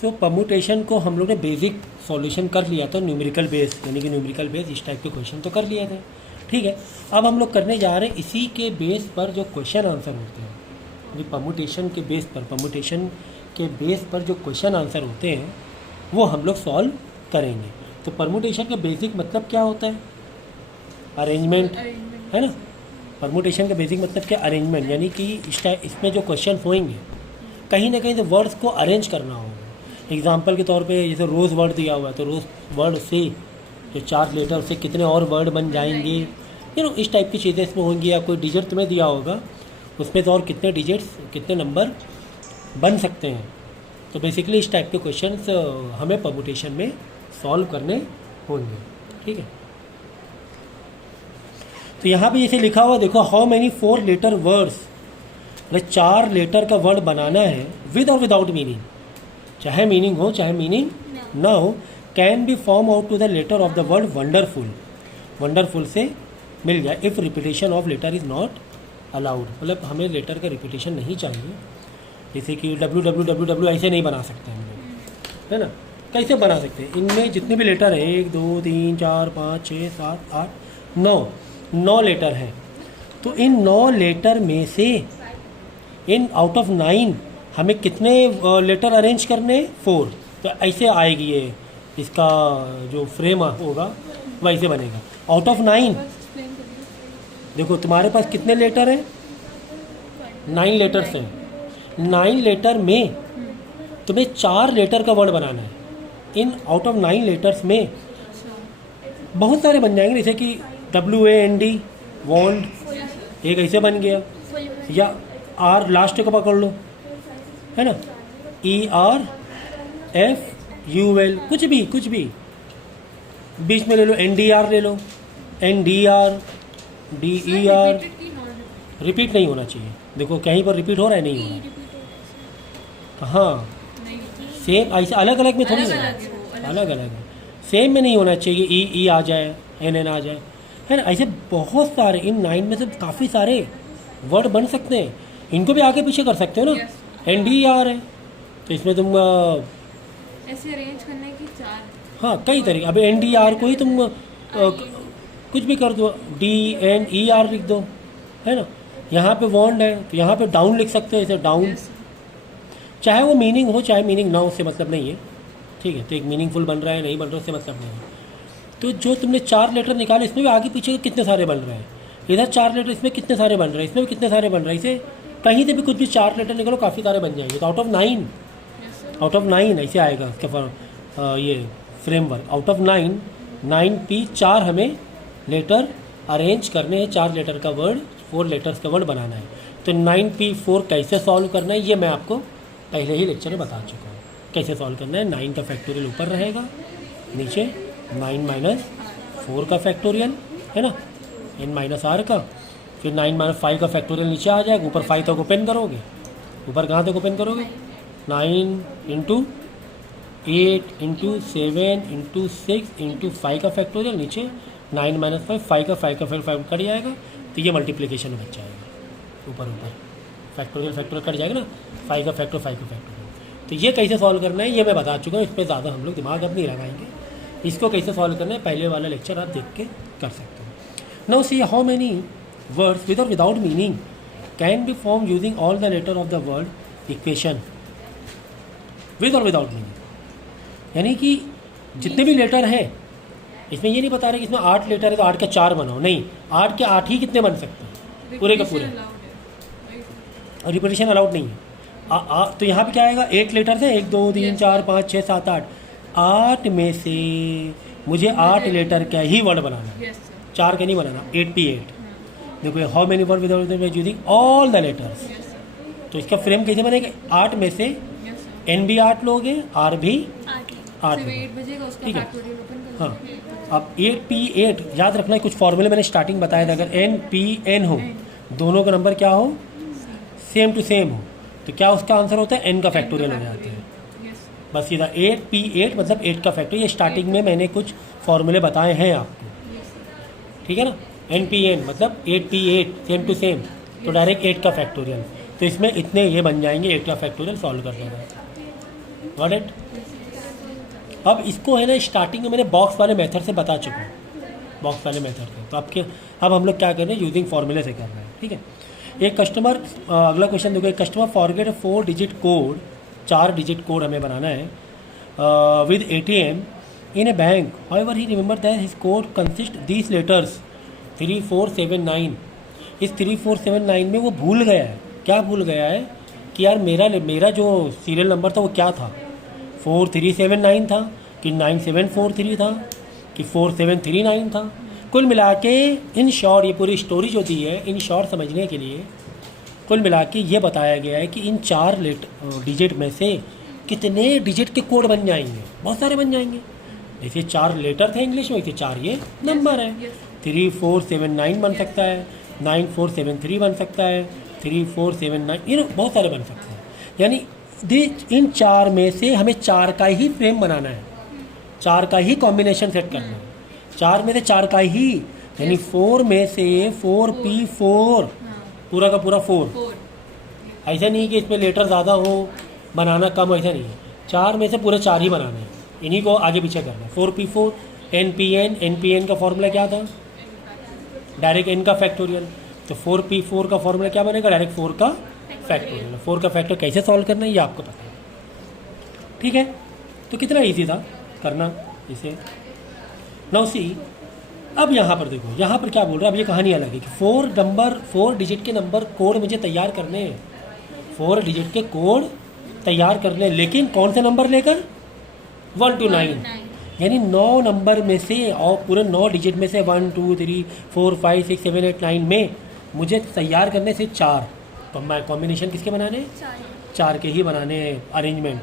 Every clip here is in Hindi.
सो परमुटेशन को हम लोग ने बेसिक सॉल्यूशन कर लिया था, न्यूमेरिकल बेस, यानी कि न्यूमेरिकल बेस इस टाइप के क्वेश्चन तो कर लिए थे। ठीक है, अब हम लोग करने जा रहे हैं इसी के बेस पर जो क्वेश्चन आंसर होते हैं, परमुटेशन के बेस पर जो क्वेश्चन आंसर होते हैं वो हम लोग सॉल्व करेंगे। तो परमुटेशन का बेसिक मतलब क्या होता है? अरेंजमेंट, है ना। परमुटेशन का बेसिक मतलब क्या? अरेंजमेंट, यानी कि इसमें जो क्वेश्चन होंगे कहीं ना कहीं से वर्ड्स को अरेंज करना होगा। एग्जाम्पल के तौर पे जैसे रोज़ वर्ड दिया हुआ है तो रोज़ वर्ड से जो 4 लेटर से कितने और वर्ड बन जाएंगे, इस टाइप की चीज़ें इसमें होंगी। या कोई डिजिट तुम्हें दिया होगा उसमें तो और कितने डिजिट्स, कितने नंबर बन सकते हैं। तो बेसिकली इस टाइप के क्वेश्चंस हमें परमुटेशन में सॉल्व करने होंगे। ठीक है, तो यहाँ पे जैसे लिखा हुआ देखो, हाउ मैनी 4 लेटर वर्ड्स, मतलब 4 लेटर का वर्ड बनाना है विद और विदाउट मीनिंग, चाहे मीनिंग हो चाहे मीनिंग ना हो, can be form out to the letter of the word wonderful. Wonderful से मिल जाए if repetition of letter is not allowed, मतलब हमें लेटर का रिपीटेशन नहीं चाहिए। जैसे कि www ऐसे नहीं बना सकते हम लोग, है ना। कैसे बना सकते हैं? इनमें जितने भी लेटर हैं 1 2 3 4 5 6 7 8 9 लेटर हैं। तो इन 9 लेटर में से इन आउट ऑफ 9 हमें कितने लेटर अरेंज करने? 4। तो ऐसे आएगी ये, इसका जो फ्रेम होगा वैसे बनेगा। आउट ऑफ 9 देखो तुम्हारे पास कितने लेटर हैं? 9 लेटर्स हैं। 9 लेटर में तुम्हें 4 लेटर का वर्ड बनाना है। इन आउट ऑफ 9 लेटर्स में बहुत सारे बन जाएंगे, जैसे कि WAND वॉन्ड, एक ऐसे बन गया, या R लास्ट का पकड़ लो, है ना, ERFUL, कुछ भी बीच में ले लो, NDR ले लो, NDR DER। रिपीट नहीं होना चाहिए। देखो कहीं पर रिपीट हो रहा है, नहीं हो रहा। हाँ, सेम ऐसे अलग अलग में थोड़ी अलग अलग है, सेम में नहीं होना चाहिए। ई आ जाए, NN आ जाए, है ना। ऐसे बहुत सारे, इन 9 में से काफ़ी सारे वर्ड बन सकते हैं। इनको भी आगे पीछे कर सकते हो ना। NDR है तो इसमें तुम ऐसे अरेंज करने की 4, हाँ कई तरीके। अब NDR को ही तुम कुछ भी कर दो, DNER लिख दो, है ना। यहाँ पे वॉन्ड है तो यहाँ पे डाउन लिख सकते हो, ऐसे डाउन। चाहे वो मीनिंग हो चाहे मीनिंग ना हो, उससे मतलब नहीं है। ठीक है, तो एक मीनिंगफुल बन रहा है नहीं बन रहा, उससे मतलब नहीं है। तो जो तुमने 4 लेटर निकाले, इसमें भी आगे पीछे कितने सारे बन रहे हैं। इधर 4 लेटर, इसमें कितने सारे बन रहे हैं, इसमें भी कितने सारे बन रहे हैं। इसे कहीं से भी कुछ भी 4 लेटर निकालो, काफ़ी सारे बन जाएंगे। तो आउट ऑफ 9 ऐसे आएगा इसका ये फ्रेमवर्क। आउट ऑफ 9 4 हमें लेटर अरेंज करने हैं, 4 लेटर का वर्ड, 4 लेटर्स का वर्ड बनाना है। तो 9P4 कैसे सॉल्व करना है ये मैं आपको पहले ही लेक्चर में बता चुका हूँ। कैसे सॉल्व करना है, 9 का फैक्टोरियल ऊपर रहेगा, नीचे 9 - 4 का फैक्टोरियल, है ना, n - r का, फिर 9 - 5 का फैक्टोरियल नीचे आ जाएगा। ऊपर 5 तक ओपन करोगे, ऊपर कहाँ तक ओपन करोगे? 9 × 8 × 7 × 6 × 5 का फैक्टोरियल, नीचे 9 - 5 का 5 कट जाएगा। तो ये मल्टीप्लिकेशन में बच जाएगा, ऊपर फैक्टोरियल कट जाएगा ना, 5 का फैक्टोरियल। तो ये कैसे सॉल्व करना है ये मैं बता चुका हूँ, इस पर ज़्यादा हम लोग दिमाग अब नहीं लगाएंगे। इसको कैसे सॉल्व करना है पहले वाला लेक्चर आप देख के कर सकते हो। Now see how many words with और without meaning can be form using all the letter of the word equation with और विदाउट मीनिंग। यानी कि जितने भी लेटर हैं, इसमें ये नहीं बता रहे कि इसमें 8 लेटर है तो 8 के 4 बनाओ, नहीं, 8 के 8 ही कितने बन सकते हैं, पूरे के पूरे। रिपीटेशन अलाउड नहीं है। तो यहाँ पे क्या आएगा? 8 लेटर है, 1 2 3 4 5 6 7 8। 8 में से मुझे 8 लेटर का ही वर्ड बनाना है, 4 का नहीं बनाना। 8P8 देखो, how many word without using all the letters. तो इसका फ्रेम कैसे बनेगा? 8 में से N भी 8 लोगे, R भी 8 लोगे, ठीक है। हाँ, अब 8P8 याद रखना है, कुछ फॉर्मूले मैंने स्टार्टिंग बताया था। अगर NPN हो, दोनों का नंबर क्या हो, सेम टू सेम हो, तो क्या उसका आंसर होता है? N का फैक्टोरियल हो जाता है। बस सीधा 8P8 मतलब 8 का फैक्टोरियल। ये स्टार्टिंग में मैंने कुछ फॉर्मूले बताए हैं आपको, ठीक है ना। NPN मतलब 8P8 सेम टू सेम, तो डायरेक्ट 8 का फैक्टोरियल। तो इसमें इतने ये बन जाएंगे, 8 का फैक्टोरियल सॉल्व कर लेना। Got it. अब इसको है ना स्टार्टिंग में मैंने बॉक्स वाले मेथड से बता चुका हूँ, बॉक्स वाले मेथड से। तो अब हम लोग क्या कर रहे हैं, यूजिंग फार्मूले से कर रहे हैं, ठीक है। एक कस्टमर, अगला क्वेश्चन देखो, एक customer forget 4 digit code, 4 digit code हमें बनाना है with ATM in A bank. However he remember that his code consist these letters 3479। इस 3479 में वो भूल गया है, क्या भूल गया है कि यार मेरा जो सीरियल नंबर था वो क्या था, 4379 था कि 9743 था कि 4739 था। कुल मिला के इन शॉर्ट, ये पूरी स्टोरी जो दी है इन शॉर्ट समझने के लिए कुल मिला के ये बताया गया है कि इन 4 डिजिट में से कितने डिजिट के कोड बन जाएंगे, बहुत सारे बन जाएंगे। जैसे 4 लेटर थे इंग्लिश में, 4 ये नंबर है। 3479 बन सकता है, 9473 बन सकता है, 3479, ये बहुत सारे बन सकते हैं। यानी इन 4 में से हमें 4 का ही फ्रेम बनाना है, 4 का ही कॉम्बिनेशन सेट करना है, 4 में से 4 का ही, यानी 4 में से 4P4 पूरा का पूरा 4। ऐसा नहीं कि इसमें लेटर ज़्यादा हो बनाना कम, ऐसा नहीं है। 4 में से पूरे 4 ही बनाने हैं, इन्हीं को आगे पीछे करना है। 4P4 NPN का फॉर्मूला क्या था, डायरेक्ट n का फैक्टोरियल। तो 4P4 का फॉर्मूला क्या बनेगा, डायरेक्ट 4 का फैक्टोरियल। 4 का फैक्टर कैसे सॉल्व करना है ये आपको पता है, ठीक है। तो कितना ईजी था करना इसे। नाउ सी, अब यहाँ पर देखो, यहाँ पर क्या बोल रहा है, अब ये कहानी अलग है कि 4 डिजिट के नंबर कोड मुझे तैयार करने हैं, 4 डिजिट के कोड तैयार करने हैं, लेकिन कौन से नंबर लेकर, 1 to 9, यानी 9 नंबर में से, और पूरे 9 डिजिट में से 1 2 3 4 5 6 7 8 9 में मुझे तैयार करने से 4 कॉम्बिनेशन किसके बनाने, 4 के ही बनाने अरेंजमेंट।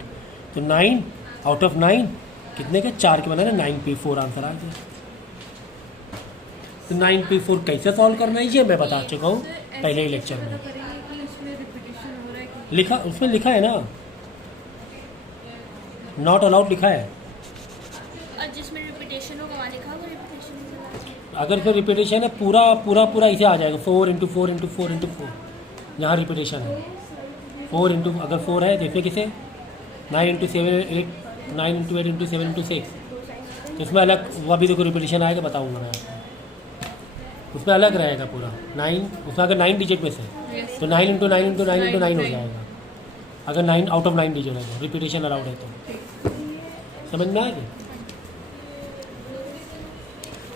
तो 9 आउट ऑफ 9 कितने के, 4 के बनाने, 9P4 आंसर आ गया। तो 9P4 कैसे सॉल्व करना है ये मैं बता चुका हूँ पहले ही लेक्चर में। लिखा, उसमें लिखा है ना, नॉट अलाउड लिखा है। और जिसमें रिपीटेशन होगा वहाँ लिखा होगा रिपीटेशन। अगर फिर रिपीटेशन है पूरा इसे आ जाएगा 4 × 4 × 4 × 4। यहाँ रिपीटेशन है 4 × अगर 4 है देखिए किसे, 9 × 7 8 9 × 8 × 7 × 6, तो इसमें अलग, वो अभी देखो रिपीटेशन आएगा बताऊँगा मैं आपको, उसमें अलग रहेगा पूरा 9। उसमें अगर 9 डिजिट में से तो 9 × 9 × 9 × 9 हो जाएगा, अगर 9 आउट ऑफ 9 डिजिट है तो रिपीटेशन अलाउड है। तो समझ में आ गया।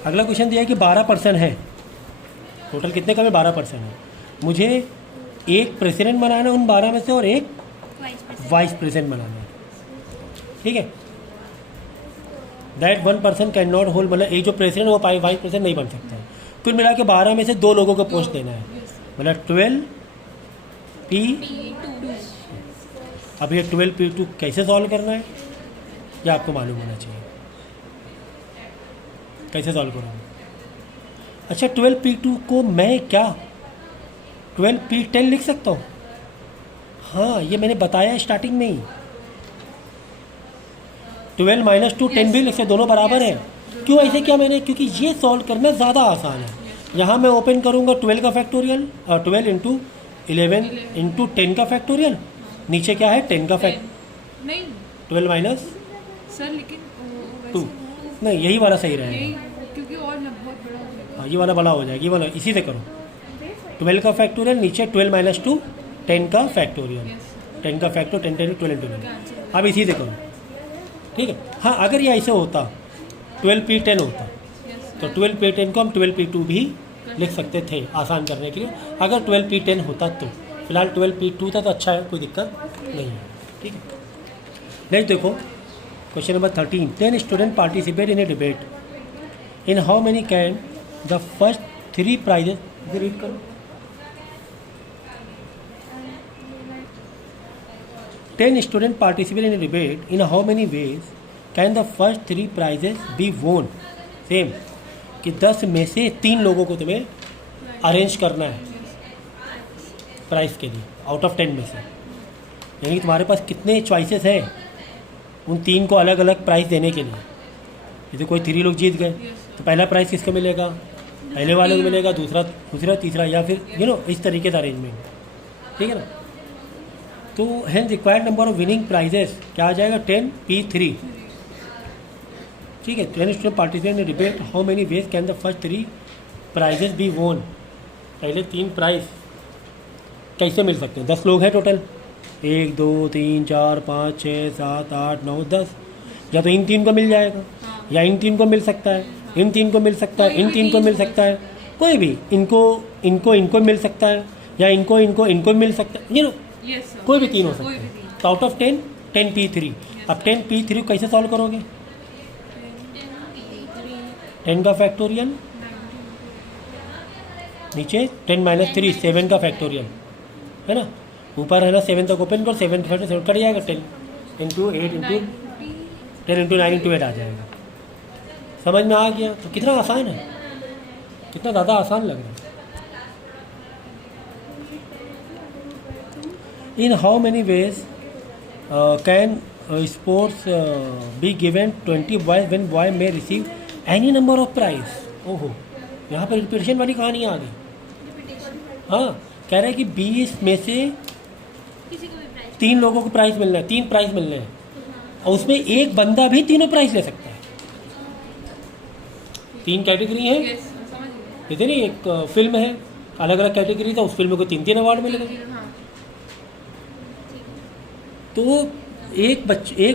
अगला क्वेश्चन दिया है कि 12% है, टोटल कितने का है, 12% है। मुझे एक प्रेसिडेंट बनाना है उन 12 में से और एक वाइस प्रेसिडेंट बनाना है, ठीक है। दैट 1% कैन नॉट होल्ड, मतलब एक जो प्रेसिडेंट वो वाइस प्रेसिडेंट नहीं बन सकता है। कुल मिला के 12 में से 2 लोगों को पोस्ट देना है, मतलब 12P2। अब ये 12P2 कैसे सॉल्व करना है ये आपको मालूम होना चाहिए, कैसे सॉल्व करोगे। अच्छा 12P2 को मैं क्या 12P10 लिख सकता हूँ, हाँ ये मैंने बताया स्टार्टिंग में ही। 12 - 2 10 भी लिख सकते, दोनों बराबर हैं। क्यों ऐसे किया मैंने, क्योंकि ये सॉल्व करना ज़्यादा आसान है। यहाँ मैं ओपन करूँगा 12 का फैक्टोरियल, 12 × 11 × 10 का फैक्टोरियल, नीचे क्या है 10 का फैक्ट, नहीं 12 सर, लेकिन 2 नहीं, यही वाला सही रहेगा। यही, क्योंकि और ना बहुत बड़ा हो जाएगा। हाँ ये वाला बड़ा हो जाएगा, ये वाला इसी से करो। 12 का फैक्टोरियल, नीचे 12 - 2 10 का फैक्टोरियल, 10 का फैक्टर 10 × 12 × 12। अब इसी से करो, ठीक है। हाँ अगर ये ऐसे होता 12P10 होता तो 12P10 को हम 12P2 भी लिख सकते थे आसान करने के लिए, अगर 12P10 होता तो। फिलहाल 12P2 था तो अच्छा है, कोई दिक्कत नहीं है, ठीक है। नेक्स्ट देखो question number 13। 10 student participate in a debate, in how many can the first 3 prizes, read करो। 10 student participate in a debate, in how many ways can the first 3 prizes be won. Same कि 10 में से 3 लोगों को तुम्हें अरेंज करना है प्राइस के लिए आउट ऑफ 10 में से, यानी तुम्हारे पास कितने चॉइसेस हैं उन 3 को अलग अलग प्राइस देने के लिए। जैसे कोई 3 लोग जीत गए तो पहला प्राइस किसको मिलेगा, पहले वाले को मिलेगा, दूसरा तीसरा, या फिर इस तरीके से अरेंजमेंट, ठीक है ना। तो hence required number of winning prizes क्या आ जाएगा 10p3। ठीक है, 10 student participate in debate how many ways can the first 3 prizes be won. पहले 3 प्राइज कैसे मिल सकते हैं? 10 लोग हैं टोटल, 1 2 3 4 5 6 7 8 9 10। या तो इन 3 को मिल जाएगा, या इन 3 को मिल सकता है, इन 3 को मिल सकता है, इन 3 को मिल सकता है, कोई भी इनको इनको इनको मिल सकता है, या इनको इनको इनको मिल सकता है, यस सर, कोई भी 3 हो सकता कोई भी है। 3। तो आउट ऑफ 10 10p3। अब 10p3 कैसे सॉल्व करोगे? 10 का फैक्टोरियल, नीचे 10 - 3 7 का फैक्टोरियल है ना, ऊपर है ना 7 तक ओपन कर, 7 7 कट जाएगा, 10 इंटू 8 इंटू 10 इंटू 9 इंटू 8 आ जाएगा। समझ में आ गया? तो कितना आसान है, कितना ज़्यादा आसान लग रहा है। In how many ways can sports be given 20 boys when boy may receive any number of prize. ओहो, यहाँ पर रिपीटेशन वाली कहानी आ गई। हाँ, कह रहे हैं कि 20 में से किसी को भी प्राइस 3 लोगों को प्राइज मिलना है, 3 प्राइज मिलने हैं, और उसमें एक बंदा भी तीनों प्राइज ले सकता है। 3 कैटेगरी है, यस समझ गए। जैसे नहीं एक फिल्म है, अलग अलग कैटेगरी था, उस फिल्म को 3 अवार्ड मिलेंगे। हाँ तो एक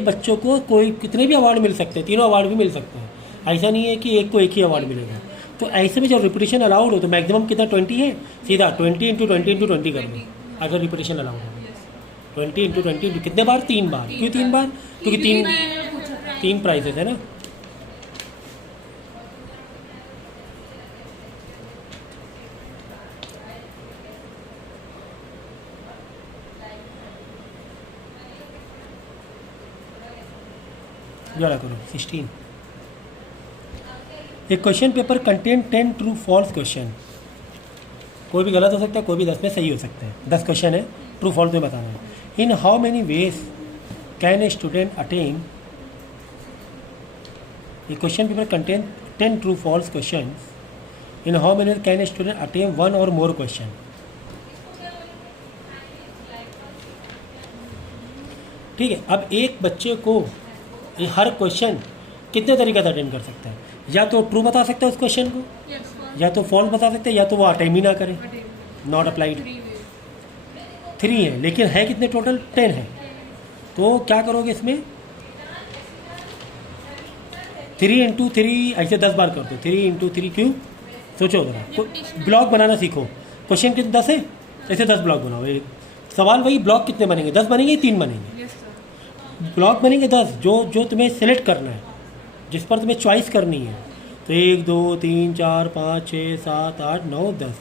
बच्चों को कोई कितने भी अवार्ड मिल सकते हैं, तीनों अवार्ड भी मिल सकते हैं। ऐसा नहीं है कि एक को एक ही अवार्ड मिलेगा। तो ऐसे में जब रिपीटेशन अलाउड हो तो मैक्सिमम कितना 20 है, सीधा 20 इंटू 20 इंटू 20 कर दो अगर रिपीटेशन अलाउड हो। 20 इंटू 20 कितने बार? 3 बार। क्यों 3 बार? क्योंकि 3 प्राइजेस है ना। जरा करो 16। एक question paper contain 10 true false question. कोई भी गलत हो सकता है, कोई भी 10 में सही हो सकता है। 10 क्वेश्चन है, ट्रू फॉल्स में बताना है। In how many ways can a student attain. ये question paper contain 10 true false question. In how many can a student attain 1 और मोर क्वेश्चन। ठीक है, अब एक बच्चे को ये हर क्वेश्चन कितने तरीके से अटेंड कर सकता है? या तो ट्रू बता सकता है उस क्वेश्चन को, या तो फॉल्स बता सकते हैं, या तो वो अटेम्प्ट ही ना करे, नॉट अप्लाइड। 3 है, लेकिन है कितने टोटल? 10 है। तो क्या करोगे इसमें? 3 इंटू 3 ऐसे 10 बार कर दो। 3 इंटू 3 क्यों? सोचो जरा, ब्लॉक बनाना सीखो। क्वेश्चन कितने 10 है, ऐसे 10 ब्लॉक बनाओ। एक सवाल वही, ब्लॉक कितने बनेंगे? 10 बनेंगे, 3 बनेंगे। यस सर, ब्लॉक बनेंगे 10, जो तुम्हें सेलेक्ट करना है, जिस पर तुम्हें चॉइस करनी है। तो 1 2 3 4 5 6 7 8 9 10।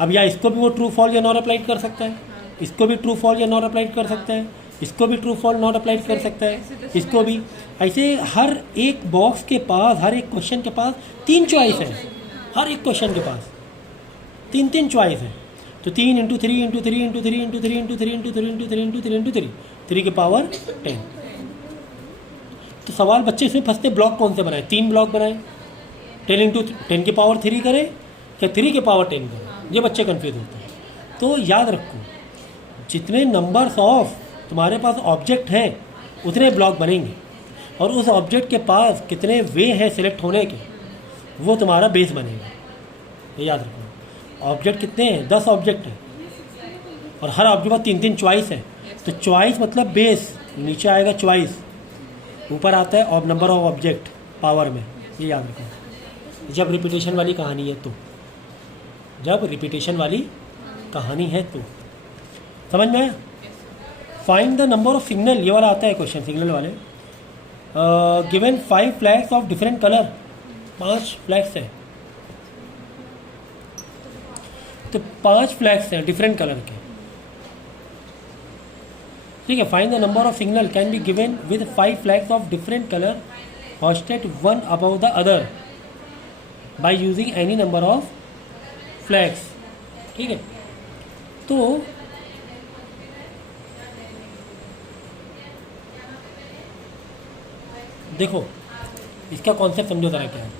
अब या इसको भी वो ट्रू फॉल या नॉट अप्लाइड कर सकता है, इसको भी ट्रू फॉल या नॉट अप्लाइड कर सकता है, इसको भी ट्रू फॉल नॉट अप्लाइड कर सकता है, इसको भी। ऐसे हर एक बॉक्स के पास, हर एक क्वेश्चन के पास 3 चॉइस है। हर एक क्वेश्चन के पास 3 चॉइस है। तो 3 into 3 into 3 into 3 into 3 into 3 into 3 into 3 into 3 into 3 3 की पावर 10। तो सवाल बच्चे इसमें फंसते, ब्लॉक कौन से बनाए? 3 ब्लॉक बनाए। 10 इंटू 10 की पावर 3 करें या 3 की पावर 10 करें, ये बच्चे कन्फ्यूज होते हैं। तो याद रखो, जितने नंबर्स ऑफ तुम्हारे पास ऑब्जेक्ट हैं उतने ब्लॉक बनेंगे, और उस ऑब्जेक्ट के पास कितने वे हैं सिलेक्ट होने के, वो तुम्हारा बेस बनेगा। ये याद रखो। ऑब्जेक्ट कितने हैं? 10 ऑब्जेक्ट हैं, और हर ऑब्जेक्ट में 3 चॉइस है। तो चॉइस मतलब बेस, नीचे आएगा चॉइस, ऊपर आता है और नंबर ऑफ ऑब्जेक्ट पावर में। ये याद रखो जब रिपीटेशन वाली कहानी है तो, जब रिपीटेशन वाली कहानी है तो। समझ में आया? Find the number of signal, ये वाला आता है क्वेश्चन सिग्नल वाले। Given 5 flags of different colour. 5 flags है, तो 5 फ्लैग्स हैं डिफरेंट कलर के। ठीक है, find the number of signal can be given with 5 flags of different colour hosted one above the other by using any number of flags. ठीक है, तो देखो इसका कॉन्सेप्ट समझो जरा क्या है।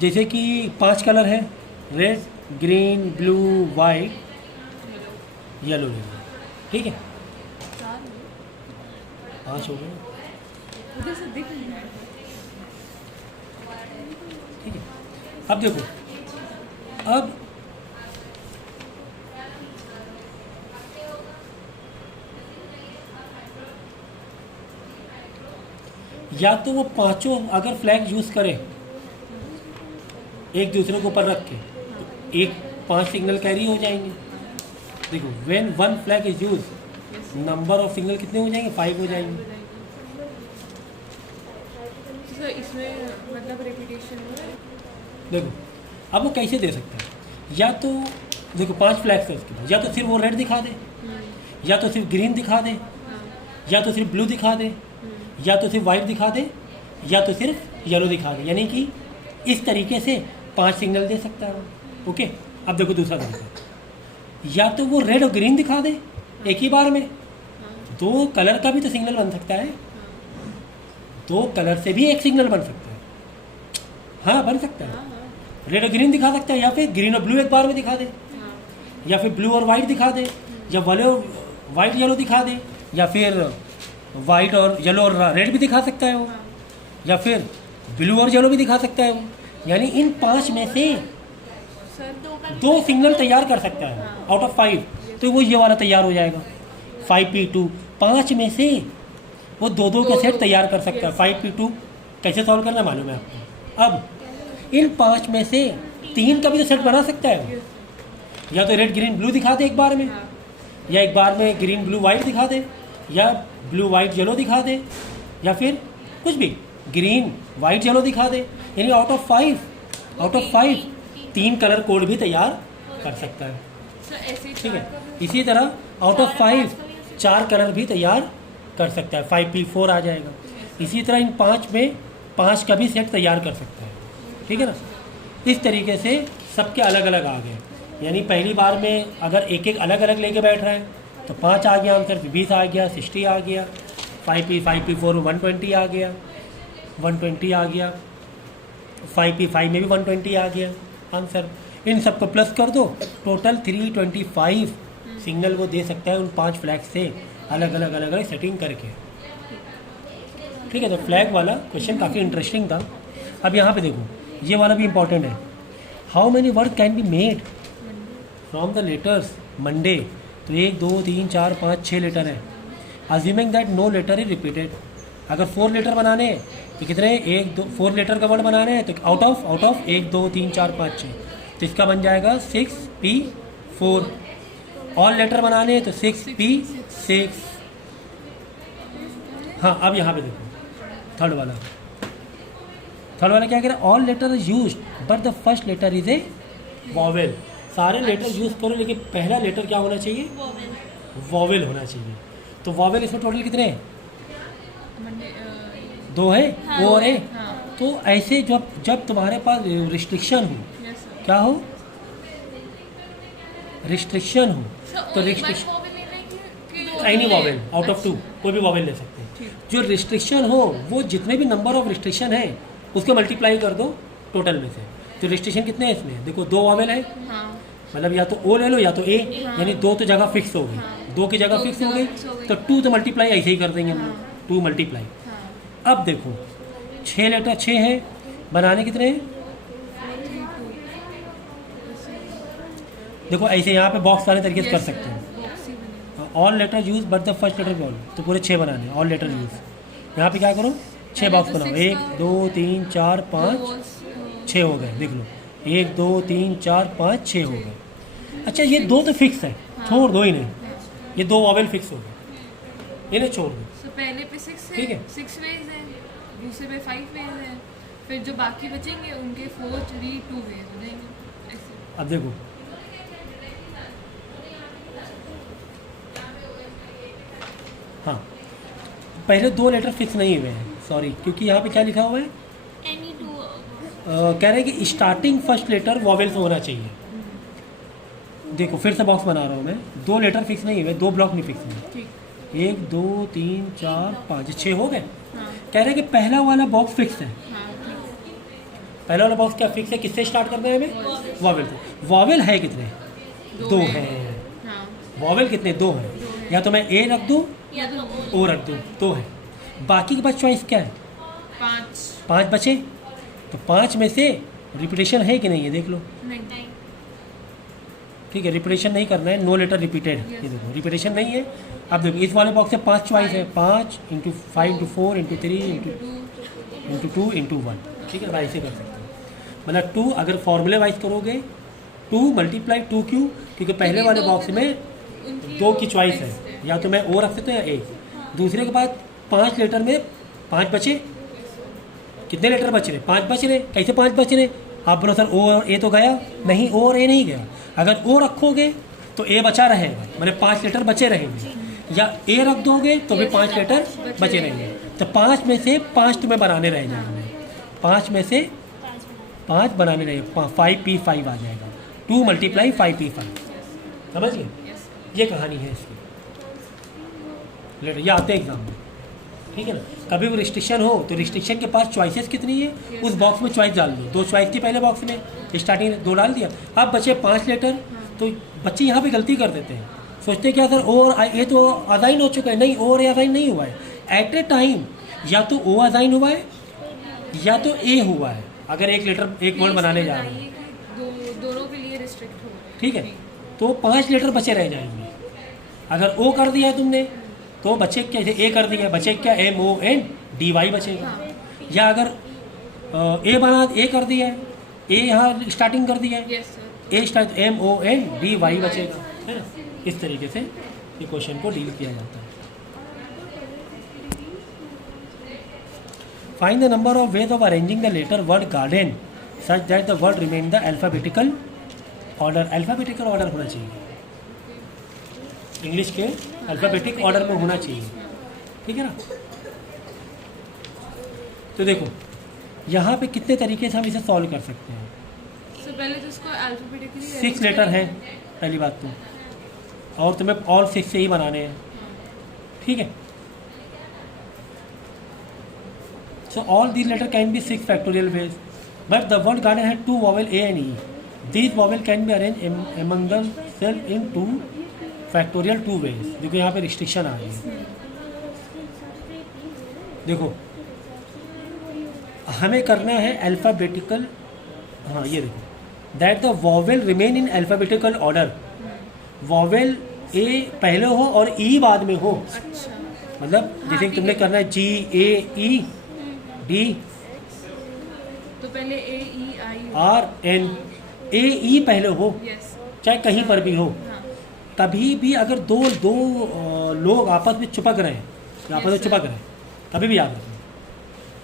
जैसे कि 5 कलर है, red green, blue, white, yellow ले लो। ठीक है, 5 हो गए। उधर से दिख नहीं रहा है। ठीक है, अब देखो, अब या तो वो पांचों अगर फ्लैग यूज़ करें एक दूसरे को ऊपर रख के, तो एक 5 सिग्नल कैरी हो जाएंगे। देखो, when one flag is use, number of signal कितने हो जाएंगे? 5 हो जाएंगे। तो इसमें मतलब रिपीटेशन हुआ है। देखो, अब वो कैसे दे सकता है? या तो देखो 5 फ्लैग्स है उसके पास, या तो सिर्फ वो रेड दिखा दे, या तो सिर्फ ग्रीन दिखा दे, या तो सिर्फ ब्लू दिखा दे, या तो सिर्फ वाइट दिखा दे, या तो सिर्फ येलो दिखा दे। यानी कि इस तरीके से 5 सिग्नल दे सकता है वो। ओके, अब देखो दूसरा तरीका, या तो वो रेड और ग्रीन दिखा दे एक ही बार में, 2 कलर का भी तो सिग्नल बन सकता है, 2 कलर से भी एक सिग्नल बन सकता है। हाँ, बन सकता है, रेड और ग्रीन दिखा सकता है, या फिर ग्रीन और ब्लू एक बार में दिखा दे, या फिर ब्लू और वाइट दिखा दे, या वाइट येलो दिखा दे, या फिर वाइट और येलो और रेड भी दिखा सकता है वो, या फिर ब्लू और येलो भी दिखा सकता है वो। यानी इन 5 में से सर 2 सिग्नल तैयार कर सकता है आउट ऑफ 5, तो वो ये वाला तैयार हो जाएगा 5p2। 5 में से वो 2-2 के सेट तैयार कर सकता है। 5p2 कैसे सॉल्व करना मालूम है आपको? अब इन 5 में से 3 का भी तो सेट बना सकता है वो। या तो रेड ग्रीन ब्लू दिखा दे एक बार में, या एक बार में ग्रीन ब्लू वाइट दिखा दे, या ब्लू वाइट येलो दिखा दे, या फिर कुछ भी ग्रीन वाइट येलो दिखा दे। यानी आउट ऑफ 5 3 कलर कोड भी तैयार कर सकता है। सर ऐसे ही ठीक है, चार का भी- इसी तरह आउट ऑफ 5 4 कलर भी तैयार कर सकता है, 5p4 आ जाएगा। इसी तरह इन 5 में 5 का भी सेट तैयार कर सकता है। ठीक है ना, इस तरीके से सबके अलग अलग आ गए। यानी पहली बार में अगर एक एक अलग अलग लेके बैठ रहे हैं तो 5 आ गया आंसर, 20 आ गया, 60 आ गया, 5p4 में 120 आ गया, 120 आ गया, 5p5 में भी 120 आ गया आंसर। इन सबको प्लस कर दो, टोटल 325 सिग्नल वो दे सकता है उन 5 फ्लैग से अलग अलग सेटिंग करके। ठीक है, तो फ्लैग वाला क्वेश्चन काफ़ी इंटरेस्टिंग था। अब यहाँ पे देखो, ये वाला भी इंपॉर्टेंट है। How many word can be made from the letters Monday? तो 1 2 3 4 5 6 लेटर है। Assuming that no letter is repeated. अगर 4 लेटर बनाने हैं तो कितने? 1 2 4 लेटर का वर्ड बनाने हैं तो आउट ऑफ 1 2 3 4 5 6, तो इसका बन जाएगा 6p4। ऑल लेटर बनाने हैं तो 6p6। हाँ, अब यहाँ पे देखो थर्ड वाला क्या कह रहा है? All letter is use but the first letter is a vowel. सारे लेटर यूज करो लेकिन पहला लेटर क्या होना चाहिए? वॉवेल होना चाहिए। तो वॉवेल इसमें टोटल कितने हैं? मंडे 2 है, हाँ, ओ और ए। हाँ। तो ऐसे जब तुम्हारे पास रिस्ट्रिक्शन हो, यस सर। क्या हो? रिस्ट्रिक्शन हो, तो restriction any vowel out of 2, कोई भी वॉवेल ले सकते हैं। ठीक। जो रिस्ट्रिक्शन हो वो जितने भी नंबर ऑफ रिस्ट्रिक्शन है उसको मल्टीप्लाई कर दो टोटल में से। तो रिस्ट्रिक्शन कितने हैं इसमें? देखो 2 वॉवेल है, हाँ मतलब या तो ओ ले लो या तो ए, हाँ। यानी 2 तो जगह फिक्स हो गई, हाँ। 2 की जगह दो फिक्स की हो जगह गई, fix हो गई। तो 2 तो मल्टीप्लाई ऐसे ही कर देंगे हम लोग, हाँ। 2 मल्टीप्लाई। हाँ। अब देखो 6 लेटर 6 है, बनाने कितने हैं? देखो ऐसे यहाँ पे बॉक्स वाले तरीके से कर सकते हैं। बॉक्स ही बनेगा। All letter use but the first letter vowel, तो पूरे 6 बनाने ऑल लेटर यूज। यहाँ पे क्या करो? 6 बॉक्स बनाओ, 1 2 3 4 5 6 हो गए। देख लो 1 2 3 4 5 6 हो गए। अच्छा, ये 2 तो फिक्स है, छोड़ दो इन्हें, ये 2 वॉवेल फिक्स हो गए, इन्हें छोड़ दो। तो पहले पे 6 ठीक है, है। 6 वेज है, दूसरे पे 5 वेज है, फिर जो बाकी बचेंगे उनके 4 3 2 वेज हो जाएंगे ऐसे। अब देखो हाँ, पहले 2 लेटर फिक्स नहीं हुए हैं, सॉरी, क्योंकि यहाँ पे क्या लिखा हुआ है? एनी 2 कह रहे हैं कि स्टार्टिंग फर्स्ट लेटर वॉवेल से होना चाहिए। देखो फिर से बॉक्स बना रहा हूँ मैं, 2 लेटर फिक्स नहीं हुए, 2 ब्लॉक नहीं फिक्स हुए। ठीक। 1 2 3 4 5 6 हो गए। हाँ कह रहे हैं कि पहला वाला बॉक्स फिक्स है। हाँ ठीक। पहला वाला बॉक्स क्या फिक्स है? किससे स्टार्ट करना है हमें? वॉवेल थे। वॉवेल है कितने? दो हैं। हाँ वॉवेल कितने? दो हैं। या तो मैं ए रख दूँ या तो ओ रख दूँ, दो है। बाकी के पास चॉइस क्या है? 5 5 बचे। तो 5 में से रिपीटेशन है कि नहीं है देख लो। नहीं ठीक है, रिपीटेशन नहीं करना है, नो लेटर रिपीटेड। ये देखो रिपीटेशन नहीं है। अब देखो इस वाले बॉक्स से 5 चॉइस है, 5 into 5 into 4 into 3 into 2 into 1। ठीक है, ऐसे कर सकते हैं। मतलब 2 अगर फॉर्मूले वाइज करोगे 2 मल्टीप्लाई 2 क्यों? क्योंकि पहले वाले बॉक्स में उनकी 2 की चॉइस है, या तो मैं ओ रख सकता हूँ या ए। दूसरे के बाद 5 लेटर में 5 बचे। कितने लेटर बच रहे? 5 बच रहे। कैसे 5 बच रहे? आप बोलो सर ओ और ए तो गया नहीं, ओ और ए नहीं गया। अगर ओ रखोगे तो ए बचा रहेगा, मतलब 5 लेटर बचे रहेंगे, या ए रख दोगे तो भी 5 लेटर बचे रहेंगे। तो 5 में से 5 तुम्हें बनाने रह जाएंगे। 5 में से 5 बनाने रहेंगे, 5p5 आ जाएगा। 2 मल्टीप्लाई 5p5। समझ गए? ये कहानी है इसकी। लेटर ये आते हैं एग्जाम में, ठीक है ना। कभी भी रिस्ट्रिक्शन हो तो रिस्ट्रिक्शन के पास चॉइसेस कितनी है, उस बॉक्स में चॉइस डाल दो। 2 चॉइस थी पहले बॉक्स में, स्टार्टिंग में 2 डाल दिया। अब बचे 5 लेटर, तो बच्चे यहाँ पे गलती कर देते हैं, सोचते हैं क्या सर ओ और ए तो असाइन हो चुका है। नहीं, ओ और ए असाइन नहीं हुआ है। एट ए टाइम या तो ओ असाइन हुआ है या तो ए हुआ है। अगर एक लेटर एक वर्ड बनाने जा रहे हैं, दोनों के लिए रिस्ट्रिक्ट हो रहे हैं। ठीक है, तो 5 लेटर बचे रह जाएंगे। अगर ओ कर दिया तुमने तो बचे क्या? ए कर दिया, बचे क्या? MONDY बचेगा। या अगर ए बना ए कर दिया है, ए यहाँ स्टार्टिंग कर दिया है, यस सर। ए स्टार्ट MONDY बचेगा, है ना। इस तरीके से ये क्वेश्चन को डील किया जाता है। Find the number of ways of arranging the letter word garden such that the word remain the alphabetical order. Alphabetical order होना चाहिए, इंग्लिश के अल्फाबेटिक ऑर्डर में होना चाहिए, ठीक है ना। तो देखो यहाँ पे कितने तरीके से हम इसे सॉल्व कर सकते हैं। सो पहले तो इसको अल्फाबेटिकली 6 लेटर हैं पहली बात तो, और तुम्हें ऑल 6 से ही बनाने हैं, ठीक है। So all these letter can be 6 factorial ways, but the word garden had 2 vowel A and E. These vowel can be arrange among themselves in 2 factorial 2 ways. देखो यहाँ पे रिस्ट्रिक्शन आ रही है। देखो हमें करना है अल्फ़ाबेटिकल, हाँ ये देखो, that the vowel remain in alphabetical order. Vowel A पहले हो और ई बाद में हो। अच्छा, मतलब जैसे कि तुमने करना है GAED तो पहले AEI RN, AE पहले हो, यस, चाहे कहीं पर भी हो। हाँ कभी भी अगर दो लोग आपस में चिपक रहे हैं, आपस में Yes, चिपक रहे हैं, कभी भी याद रखना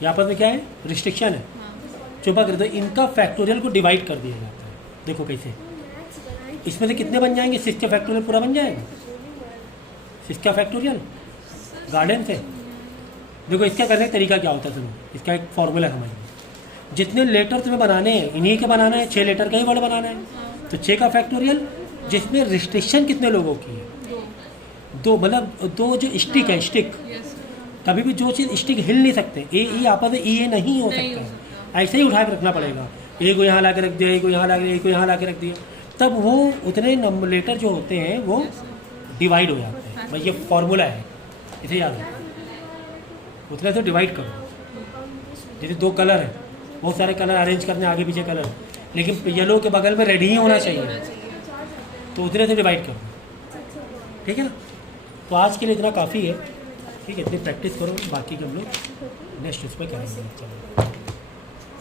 ये आपस में क्या है, रिस्ट्रिक्शन है, हाँ चिपक रहे, तो इनका फैक्टोरियल को डिवाइड कर दिया जाता है। देखो कैसे, इसमें से कितने बन जाएंगे? 6 का फैक्टोरियल पूरा बन जाएगा। 6 का फैक्टोरियल गार्डन से। देखो इसका करने का तरीका क्या होता है, सुनो, इसका एक फॉर्मूला समझिए। जितने लेटर तुम्हें बनाने हैं इन्हीं के बनाना है, 6 लेटर का ही वर्ड बनाना है। तो 6 का फैक्टोरियल, जिसमें रिस्ट्रिक्शन कितने लोगों की है? 2। मतलब 2 जो स्टिक है, स्टिक, यस, कभी भी जो चीज़ स्टिक हिल नहीं सकते, ए आपस में ई नहीं हो नहीं हो सकता, ऐसे ही उठा के रखना पड़ेगा। ए को यहाँ ला के रख दिया, ए को यहाँ ला के, ए को यहाँ ला के रख दिया, तब वो उतने नंबर लेटर जो होते हैं वो डिवाइड हो जाते हैं। भाई ये फॉर्मूला है, इसे याद रखो। उतने से डिवाइड करो। जैसे 2 कलर है, बहुत सारे कलर अरेंज करने आगे पीछे कलर, लेकिन येलो के बगल में रेड ही होना चाहिए, तो उतने से डिवाइड करो, ठीक है ना। तो आज के लिए इतना काफ़ी है, ठीक है। इतनी प्रैक्टिस करो, बाकी के हम लोग नेक्स्ट उस पर करेंगे। चलो।